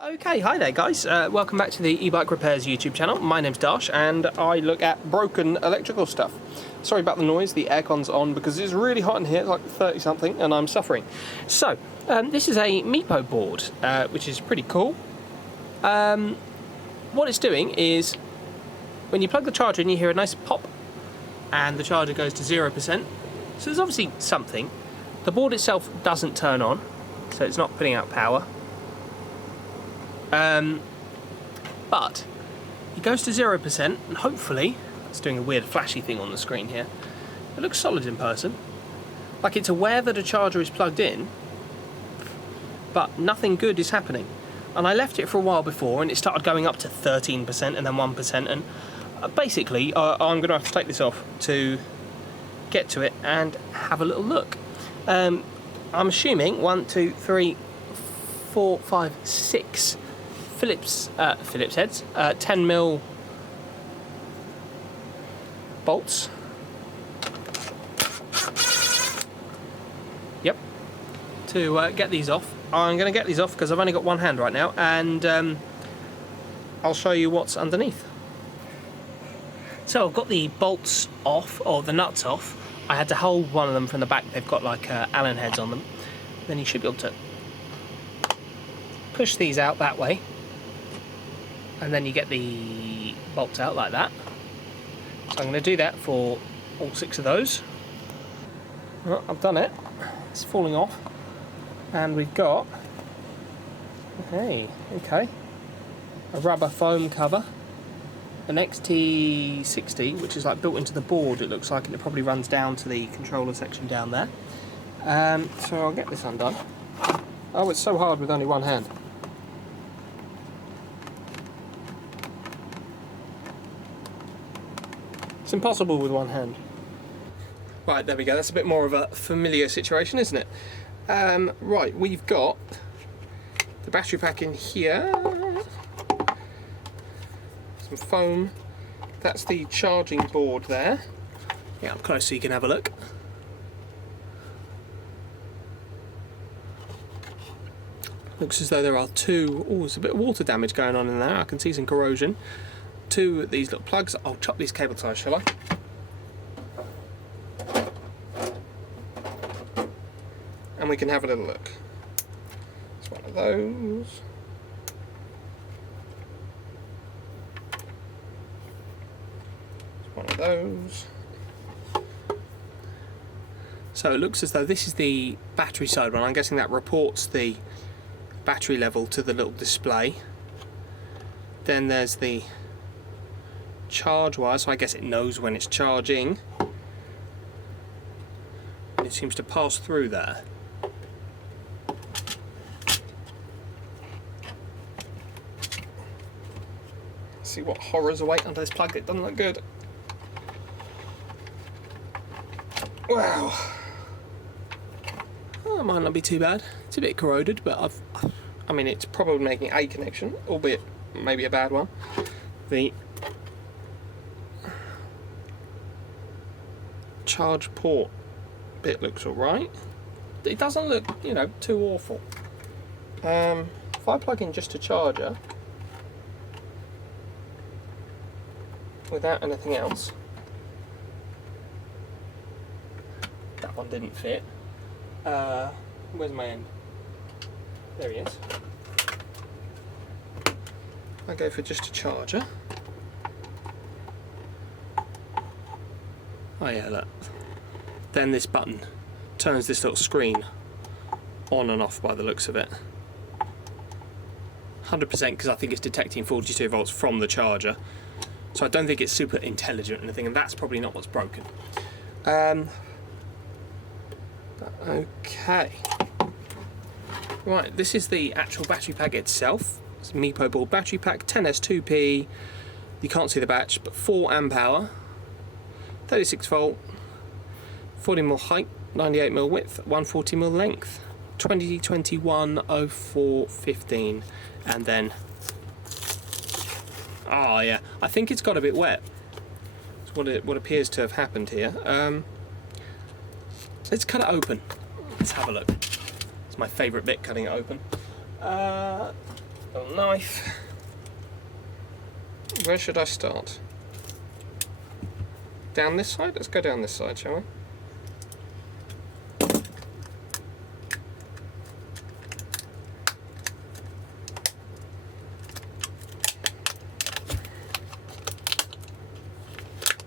Okay, hi there guys, welcome back to the e-bike repairs YouTube channel. My name's Darsh and I look at broken electrical stuff. Sorry about the noise, the aircon's on because it's really hot in here, it's like 30 something and I'm suffering. So, this is a MEEPO board, which is pretty cool. What it's doing is, when you plug the charger in you hear a nice pop and the charger goes to 0%. So there's obviously something. The board itself doesn't turn on, so it's not putting out power. But it goes to 0% and hopefully, it's doing a weird flashy thing on the screen here, it looks solid in person, like it's aware that a charger is plugged in but nothing good is happening. And I left it for a while before and it started going up to 13% and then 1% and basically I'm going to have to take this off to get to it and have a little look. I'm assuming 1, 2, 3, 4, 5, 6 Phillips heads, 10mm bolts. Yep. To get these off, I'm going to get these off because I've only got one hand right now, and I'll show you what's underneath. So I've got the bolts off, or the nuts off. I had to hold one of them from the back. They've got like Allen heads on them. Then you should be able to push these out that way, and then you get the bolts out like that. So I'm going to do that for all 6 of those. Well, I've done it. It's falling off, and we've got okay, a rubber foam cover, an XT60, which is like built into the board. It looks like, and it probably runs down to the controller section down there. So I'll get this undone. Oh, it's so hard with only one hand. It's impossible with one hand. Right, there we go. That's a bit more of a familiar situation, isn't it? Right, we've got the battery pack in here. Some foam. That's the charging board there. Yeah, up close so you can have a look. Looks as though there are 2. Oh, there's a bit of water damage going on in there. I can see some corrosion. 2 of these little plugs. I'll chop these cable ties, shall I? And we can have a little look. It's one of those. It's one of those. So it looks as though this is the battery side one. I'm guessing that reports the battery level to the little display. Then there's the charge wire, so I guess it knows when it's charging. It seems to pass through there. Let's see what horrors await under this plug. It doesn't look good. Wow. Oh, it might not be too bad. It's a bit corroded, but I mean, it's probably making a connection, albeit maybe a bad one. The charge port bit looks alright. It doesn't look, you know, too awful. If I plug in just a charger without anything else, that one didn't fit. Where's my end? There he is. I go for just a charger. Oh yeah, look. Then this button turns this little screen on and off by the looks of it. 100% because I think it's detecting 42 volts from the charger. So I don't think it's super intelligent or anything, and that's probably not what's broken. Okay. Right, this is the actual battery pack itself. It's a MEEPO board battery pack, 10S2P. You can't see the batch, but 4 amp hour, 36 volt, 40mm height, 98mm width, 140mm length, 2021-04-15, and then, oh yeah, I think it's got a bit wet. That's what appears to have happened here. Let's cut it open. Let's have a look. It's my favourite bit, cutting it open. knife. Where should I start? Down this side? Let's go down this side, shall we?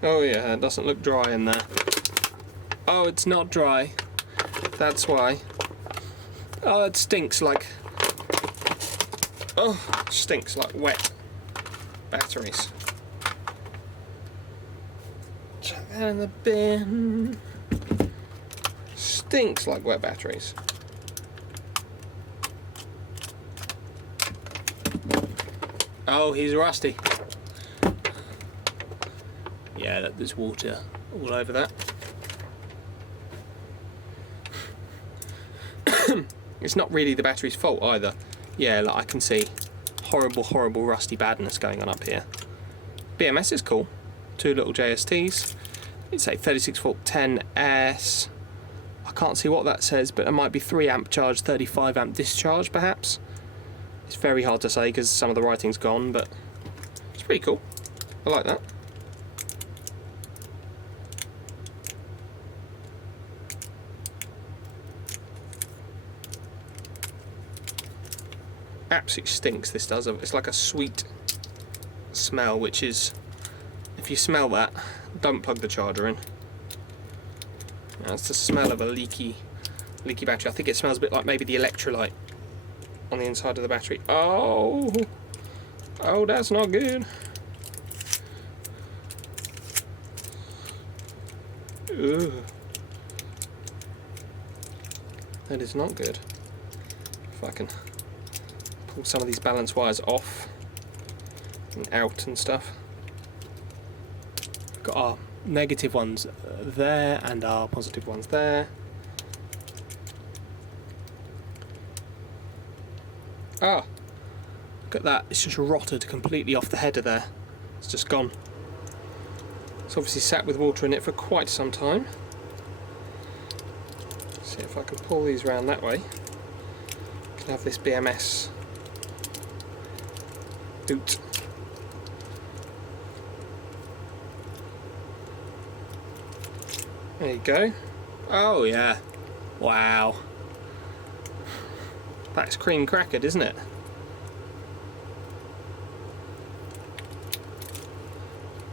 Oh yeah, it doesn't look dry in there. Oh, it's not dry. That's why. Oh, it stinks like... Oh, stinks like wet batteries. Chuck that in the bin. Stinks like wet batteries. Oh, he's rusty. Yeah, there's water all over that. It's not really the battery's fault either. Yeah, like I can see horrible rusty badness going on up here. BMS is cool. Two little JSTs. It's a 36 volt 10S. I can't see what that says, but it might be 3 amp charge, 35 amp discharge perhaps. It's very hard to say because some of the writing's gone, but it's pretty cool. I like that. Absolutely stinks, this does. It's like a sweet smell, which is, if you smell that, don't plug the charger in. That's the smell of a leaky battery. I think it smells a bit like maybe the electrolyte on the inside of the battery. Oh, that's not good. Ugh. That is not good. If I can pull some of these balance wires off and out and stuff. We've got our negative ones there and our positive ones there. Ah, look at that, it's just rotted completely off the header there. It's just gone. It's obviously sat with water in it for quite some time. See if I can pull these around that way. I can have this BMS boot. There you go. Oh yeah. Wow. That's cream crackered, isn't it?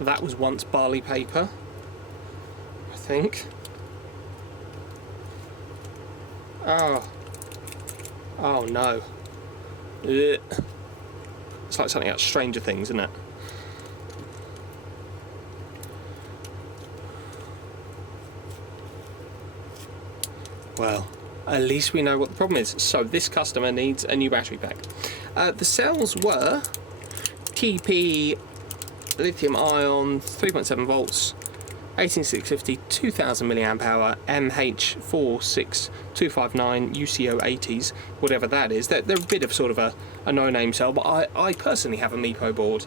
That was once barley paper, I think. Oh. Oh no. Ugh. It's like something out of Stranger Things, isn't it? Well, at least we know what the problem is. So this customer needs a new battery pack. The cells were TP lithium ion 3.7 volts 18650 2000 milliamp hour MH46259 UCO 80s, whatever that is. They're a bit of sort of a no-name cell, but I personally have a MEEPO board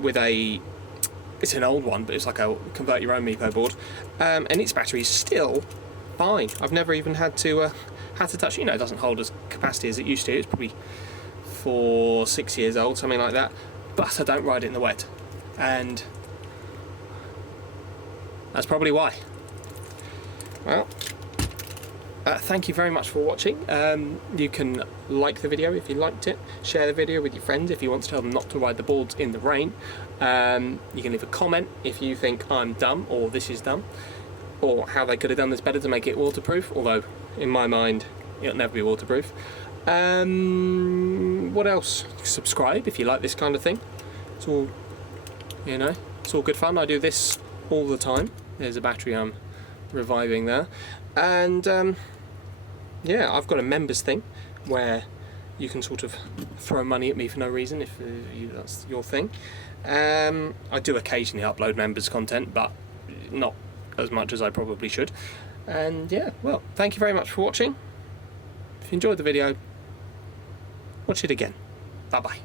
with a, it's an old one, but it's like a convert your own MEEPO board, and its battery is still fine. I've never even had to touch. You know, it doesn't hold as capacity as it used to. It's probably 4-6 years old, something like that. But I don't ride it in the wet, and that's probably why. Well, thank you very much for watching. You can like the video if you liked it, share the video with your friends if you want to tell them not to ride the boards in the rain. You can leave a comment if you think I'm dumb or this is dumb, or how they could have done this better to make it waterproof, although in my mind it'll never be waterproof. What else? Subscribe if you like this kind of thing. It's all, you know, it's all good fun. I do this all the time. There's a battery I'm reviving there, and yeah, I've got a members thing where you can sort of throw money at me for no reason if that's your thing. I do occasionally upload members content, but not as much as I probably should. And yeah, well, thank you very much for watching. If you enjoyed the video, watch it again. Bye bye.